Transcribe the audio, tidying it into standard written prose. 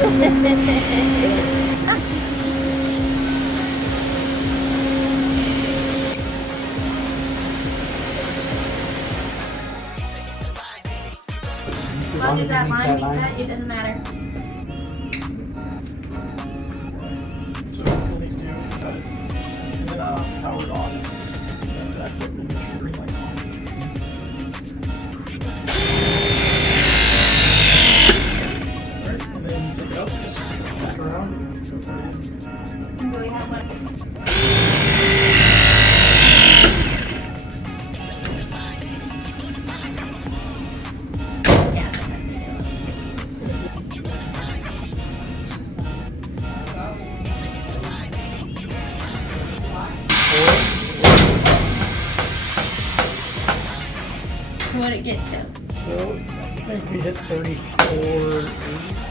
As long as that line meets that, it doesn't matter. Really do cut it. And then power it on. That quickly make sure green light's on. Alright, and then take it out, just back around and go for it. Do we have one? Yeah, that's it. What did it get to? So I think we hit 34.8.